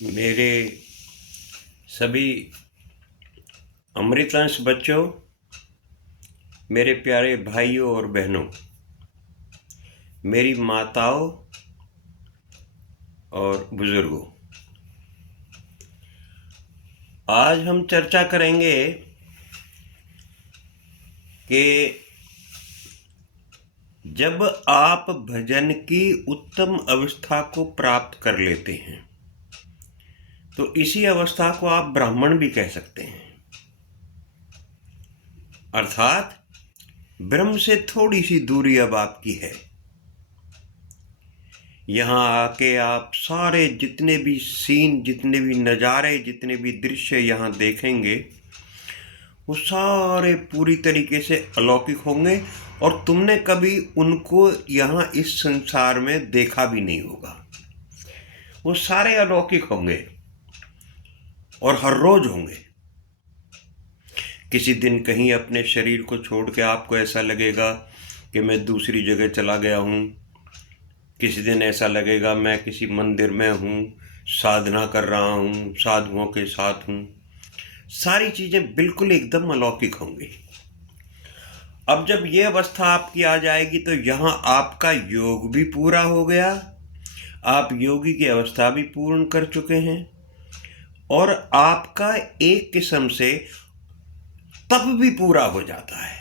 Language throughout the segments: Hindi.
मेरे सभी अमृतंश बच्चों, मेरे प्यारे भाइयों और बहनों, मेरी माताओं और बुजुर्गों, आज हम चर्चा करेंगे कि जब आप भजन की उत्तम अवस्था को प्राप्त कर लेते हैं तो इसी अवस्था को आप ब्राह्मण भी कह सकते हैं। अर्थात ब्रह्म से थोड़ी सी दूरी अब आपकी है। यहाँ आके आप सारे जितने भी सीन, जितने भी नज़ारे, जितने भी दृश्य यहाँ देखेंगे वो सारे पूरी तरीके से अलौकिक होंगे और तुमने कभी उनको यहाँ इस संसार में देखा भी नहीं होगा। वो सारे अलौकिक होंगे और हर रोज होंगे। किसी दिन कहीं अपने शरीर को छोड़ के आपको ऐसा लगेगा कि मैं दूसरी जगह चला गया हूँ। किसी दिन ऐसा लगेगा मैं किसी मंदिर में हूँ, साधना कर रहा हूँ, साधुओं के साथ हूँ। सारी चीज़ें बिल्कुल एकदम अलौकिक होंगी। अब जब ये अवस्था आपकी आ जाएगी तो यहाँ आपका योग भी पूरा हो गया, आप योगी की अवस्था भी पूर्ण कर चुके हैं और आपका एक किस्म से तप भी पूरा हो जाता है।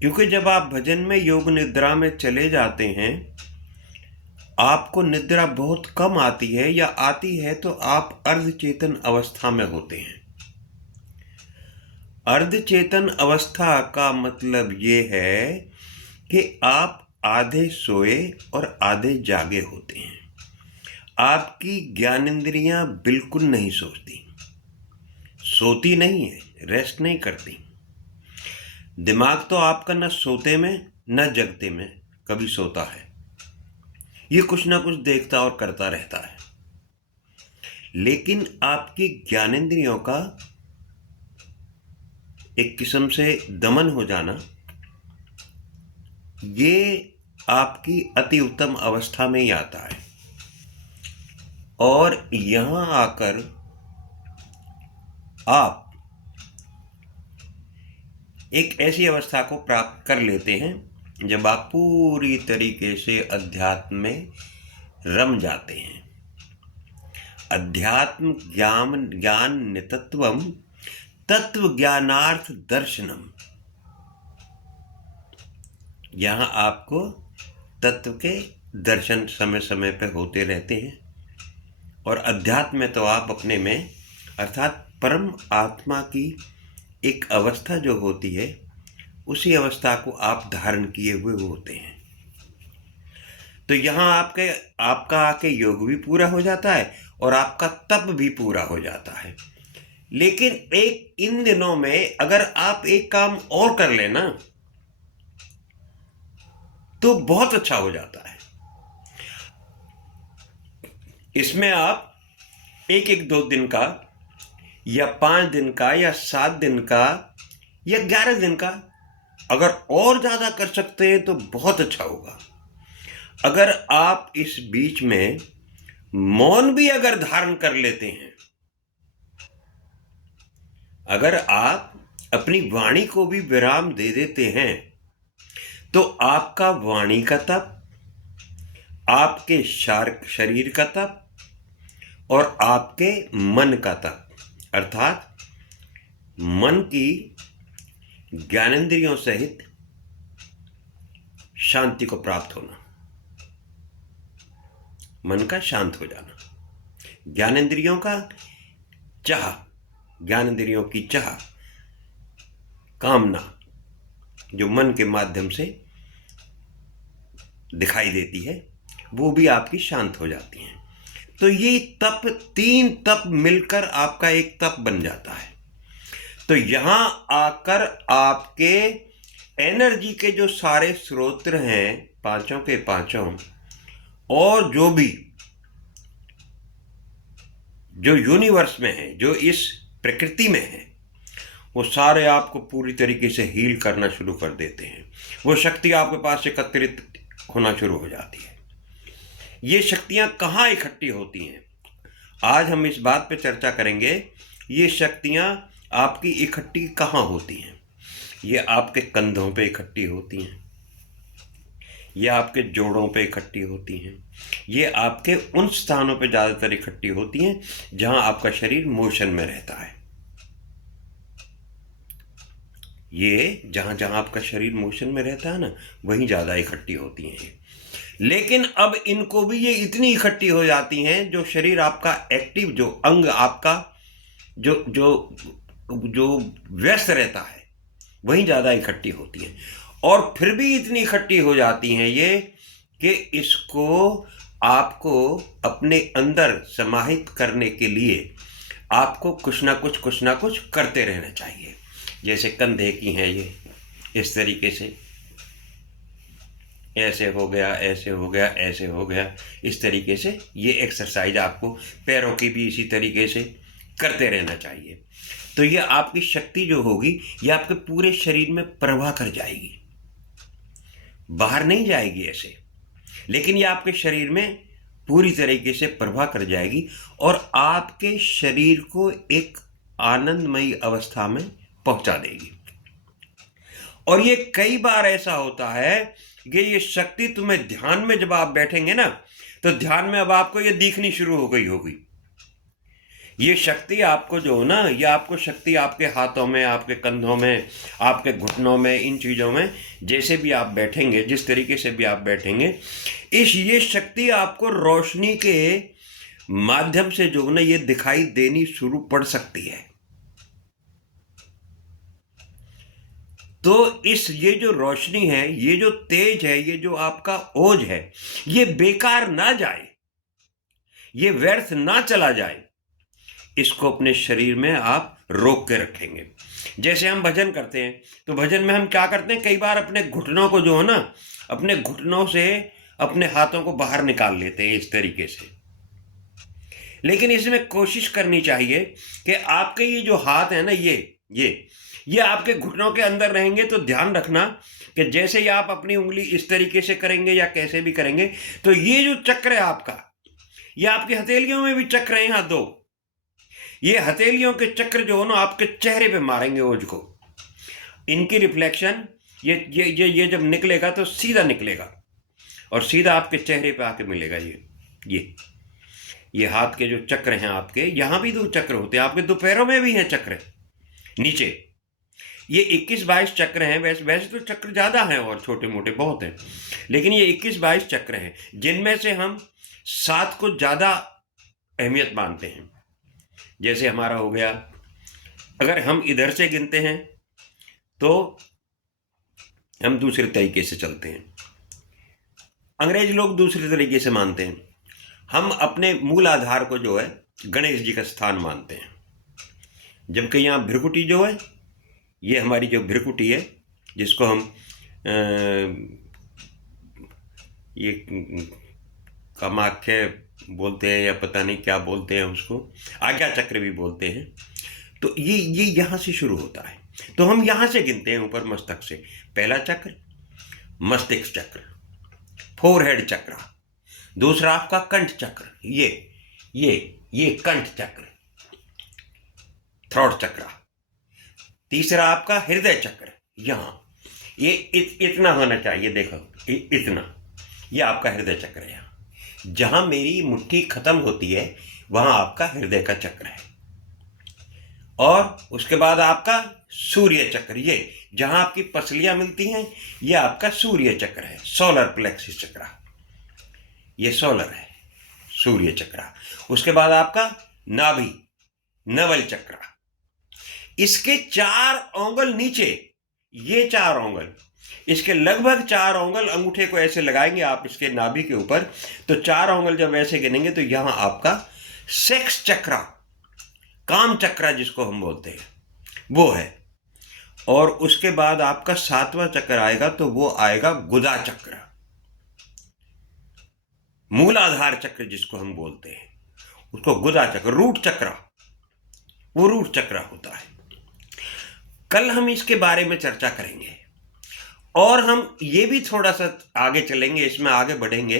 क्योंकि जब आप भजन में योग निद्रा में चले जाते हैं, आपको निद्रा बहुत कम आती है या आती है तो आप अर्धचेतन अवस्था में होते हैं। अर्धचेतन अवस्था का मतलब ये है कि आप आधे सोए और आधे जागे होते हैं। आपकी ज्ञानेंद्रियां बिल्कुल नहीं सोती नहीं है, रेस्ट नहीं करती। दिमाग तो आपका न सोते में न जगते में कभी सोता है। ये कुछ ना कुछ देखता और करता रहता है। लेकिन आपकी ज्ञानेंद्रियों का एक किस्म से दमन हो जाना, ये आपकी अति उत्तम अवस्था में ही आता है। और यहाँ आकर आप एक ऐसी अवस्था को प्राप्त कर लेते हैं जब आप पूरी तरीके से अध्यात्म में रम जाते हैं। अध्यात्म ज्ञान नितत्वम तत्व ज्ञानार्थ दर्शनम। यहाँ आपको तत्व के दर्शन समय समय पे होते रहते हैं और अध्यात्म में तो आप अपने में अर्थात परम आत्मा की एक अवस्था जो होती है, उसी अवस्था को आप धारण किए हुए होते हैं। तो यहाँ आपका आके योग भी पूरा हो जाता है और आपका तप भी पूरा हो जाता है। लेकिन एक इन दिनों में अगर आप एक काम और कर लेना तो बहुत अच्छा हो जाता है। इसमें आप एक 2 दिन का या 5 दिन का या 7 दिन का या 11 दिन का अगर और ज़्यादा कर सकते हैं तो बहुत अच्छा होगा। अगर आप इस बीच में मौन भी अगर धारण कर लेते हैं, अगर आप अपनी वाणी को भी विराम दे देते हैं, तो आपका वाणी का तप, आपके शरीर का तप और आपके मन का तप, अर्थात मन की ज्ञानेंद्रियों सहित शांति को प्राप्त होना, मन का शांत हो जाना, ज्ञानेंद्रियों का चाह, ज्ञानेंद्रियों की चाह, कामना जो मन के माध्यम से दिखाई देती है, वो भी आपकी शांत हो जाती है। तो ये तप, 3 तप मिलकर आपका एक तप बन जाता है। तो यहां आकर आपके एनर्जी के जो सारे स्रोत हैं, पांचों के पांचों, और जो यूनिवर्स में है, जो इस प्रकृति में है, वो सारे आपको पूरी तरीके से हील करना शुरू कर देते हैं। वो शक्ति आपके पास एकत्रित होना शुरू हो जाती है। ये शक्तियां कहाँ इकट्ठी होती हैं? आज हम इस बात पे चर्चा करेंगे, ये शक्तियाँ आपकी इकट्ठी कहाँ होती हैं। ये आपके कंधों पे इकट्ठी होती हैं, ये आपके जोड़ों पे इकट्ठी होती हैं, ये आपके उन स्थानों पे ज़्यादातर इकट्ठी होती हैं जहाँ आपका शरीर मोशन में रहता है। ये जहाँ जहाँ आपका शरीर मोशन में रहता है ना, वहीं ज़्यादा इकट्ठी होती हैं। लेकिन अब इनको भी ये इतनी इकट्ठी हो जाती हैं, जो शरीर आपका एक्टिव, जो अंग आपका जो जो जो व्यस्त रहता है, वहीं ज़्यादा इकट्ठी होती हैं। और फिर भी इतनी इकट्ठी हो जाती हैं ये कि इसको आपको अपने अंदर समाहित करने के लिए आपको कुछ ना कुछ करते रहना चाहिए। जैसे कंधे की हैं ये, इस तरीके से ऐसे हो गया, ऐसे हो गया, ऐसे हो गया, इस तरीके से ये एक्सरसाइज आपको पैरों की भी इसी तरीके से करते रहना चाहिए। तो ये आपकी शक्ति जो होगी, ये आपके पूरे शरीर में प्रवाह कर जाएगी, बाहर नहीं जाएगी ऐसे, लेकिन ये आपके शरीर में पूरी तरीके से प्रवाह कर जाएगी और आपके शरीर को एक आनंदमयी अवस्था में पहुंचा देगी। और ये कई बार ऐसा होता है कि ये शक्ति तुम्हें ध्यान में, जब आप बैठेंगे ना, तो ध्यान में अब आपको ये दिखनी शुरू हो गई होगी। ये शक्ति आपको जो ना, ये आपको शक्ति आपके हाथों में, आपके कंधों में, आपके घुटनों में, इन चीज़ों में जैसे भी आप बैठेंगे, जिस तरीके से भी आप बैठेंगे, ये शक्ति आपको रोशनी के माध्यम से जो ना ये दिखाई देनी शुरू पड़ सकती है। तो ये जो रोशनी है, ये जो तेज है, ये जो आपका ओज है, ये बेकार ना जाए, ये व्यर्थ ना चला जाए, इसको अपने शरीर में आप रोक के रखेंगे। जैसे हम भजन करते हैं, तो भजन में हम क्या करते हैं, कई बार अपने घुटनों को जो है ना, अपने घुटनों से अपने हाथों को बाहर निकाल लेते हैं इस तरीके से। लेकिन इसमें कोशिश करनी चाहिए कि आपके ये जो हाथ है ना, ये आपके घुटनों के अंदर रहेंगे। तो ध्यान रखना कि जैसे ही आप अपनी उंगली इस तरीके से करेंगे या कैसे भी करेंगे, तो ये जो चक्र है आपका, ये आपकी हथेलियों में भी चक्र है, यहाँ 2, ये हथेलियों के चक्र जो है ना, आपके चेहरे पे मारेंगे ओज को। इनकी रिफ्लेक्शन ये जब निकलेगा तो सीधा निकलेगा और सीधा आपके चेहरे पे आके मिलेगा। ये हाथ के जो चक्र हैं आपके, यहाँ भी 2 चक्र होते हैं, आपके 2 पैरों में भी हैं चक्र नीचे। ये 21-22 चक्र हैं। वैसे तो चक्र ज़्यादा हैं और छोटे मोटे बहुत हैं, लेकिन ये 21-22 चक्र हैं, जिनमें से हम 7 को ज़्यादा अहमियत मानते हैं। जैसे हमारा हो गया, अगर हम इधर से गिनते हैं तो हम दूसरे तरीके से चलते हैं, अंग्रेज लोग दूसरे तरीके से मानते हैं। हम अपने मूल आधार को जो है गणेश जी का स्थान मानते हैं, जबकि यहाँ भ्रिकुटी जो है, ये हमारी जो भ्रिकुटी है, जिसको हम ये कामाख्य बोलते हैं या पता नहीं क्या बोलते हैं, उसको आज्ञा चक्र भी बोलते हैं। तो ये यहाँ से शुरू होता है। तो हम यहाँ से गिनते हैं ऊपर मस्तक से, पहला चक्र मस्तिष्क चक्र, फोरहेड चक्र, दूसरा आपका कंठ चक्र, ये कंठ चक्र, थ्रोट चक्र, तीसरा आपका हृदय चक्र, यहाँ ये इतना होना चाहिए, देखो इतना, ये आपका हृदय चक्र है। यहाँ जहाँ मेरी मुट्ठी खत्म होती है वहाँ आपका हृदय का चक्र है। और उसके बाद आपका सूर्य चक्र, ये जहाँ आपकी पसलियाँ मिलती हैं, ये आपका सूर्य चक्र है, सोलर प्लेक्सिस चक्र, ये सोलर है सूर्य चक्र। उसके बाद आपका नाभि, नवल चक्र, इसके 4 अंगुल नीचे, ये 4 अंगुल, इसके लगभग 4 अंगुल, अंगूठे को ऐसे लगाएंगे आप इसके नाभि के ऊपर, तो 4 अंगुल जब ऐसे गिनेंगे तो यहाँ आपका सेक्स चक्र, काम चक्र जिसको हम बोलते हैं, वो है। और उसके बाद आपका 7वां चक्र आएगा, तो वो आएगा गुदा चक्र, मूलाधार चक्र जिसको हम बोलते हैं, उसको गुदा चक्र, रूट चक्र, वो रूट चक्र होता है। कल हम इसके बारे में चर्चा करेंगे और हम ये भी थोड़ा सा आगे चलेंगे, इसमें आगे बढ़ेंगे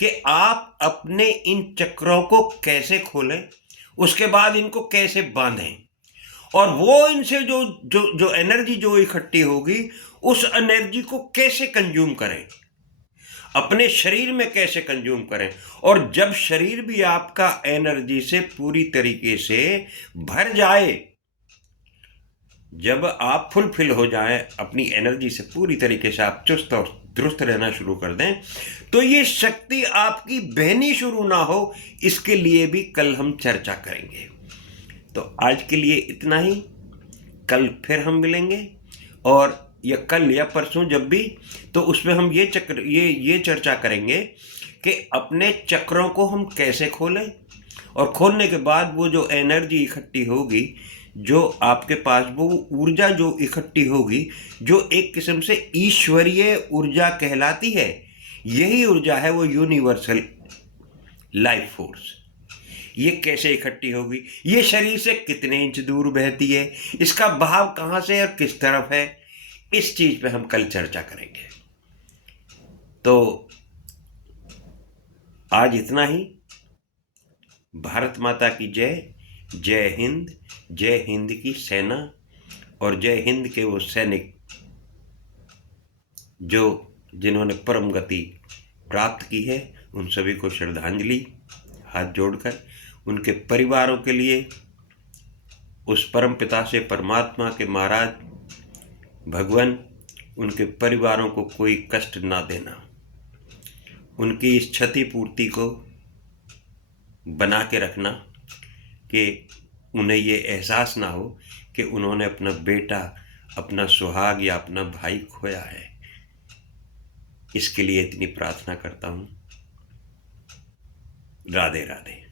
कि आप अपने इन चक्रों को कैसे खोलें, उसके बाद इनको कैसे बांधें, और वो इनसे जो जो जो एनर्जी जो इकट्ठी होगी उस एनर्जी को कैसे कंज्यूम करें, अपने शरीर में कैसे कंज्यूम करें। और जब शरीर भी आपका एनर्जी से पूरी तरीके से भर जाए, जब आप फुलफिल हो जाएं अपनी एनर्जी से, पूरी तरीके से आप चुस्त और दुरुस्त रहना शुरू कर दें, तो ये शक्ति आपकी बहनी शुरू ना हो, इसके लिए भी कल हम चर्चा करेंगे। तो आज के लिए इतना ही। कल फिर हम मिलेंगे, और या कल या परसों जब भी, तो उसमें हम ये चर्चा करेंगे कि अपने चक्रों को हम कैसे खोलें, और खोलने के बाद वो जो एनर्जी इकट्ठी होगी, जो आपके पास वो ऊर्जा जो इकट्ठी होगी, जो एक किस्म से ईश्वरीय ऊर्जा कहलाती है, यही ऊर्जा है वो यूनिवर्सल लाइफ फोर्स। ये कैसे इकट्ठी होगी, ये शरीर से कितने इंच दूर बहती है, इसका बहाव कहाँ से और किस तरफ है, इस चीज पे हम कल चर्चा करेंगे। तो आज इतना ही। भारत माता की जय। जय हिंद। जय हिंद की सेना, और जय हिंद के वो सैनिक जो जिन्होंने परम गति प्राप्त की है, उन सभी को श्रद्धांजलि हाथ जोड़कर। उनके परिवारों के लिए उस परम पिता से, परमात्मा के महाराज भगवान, उनके परिवारों को कोई कष्ट ना देना, उनकी इस क्षतिपूर्ति को बना के रखना कि उन्हें ये एहसास ना हो कि उन्होंने अपना बेटा, अपना सुहाग या अपना भाई खोया है। इसके लिए इतनी प्रार्थना करता हूँ। राधे राधे।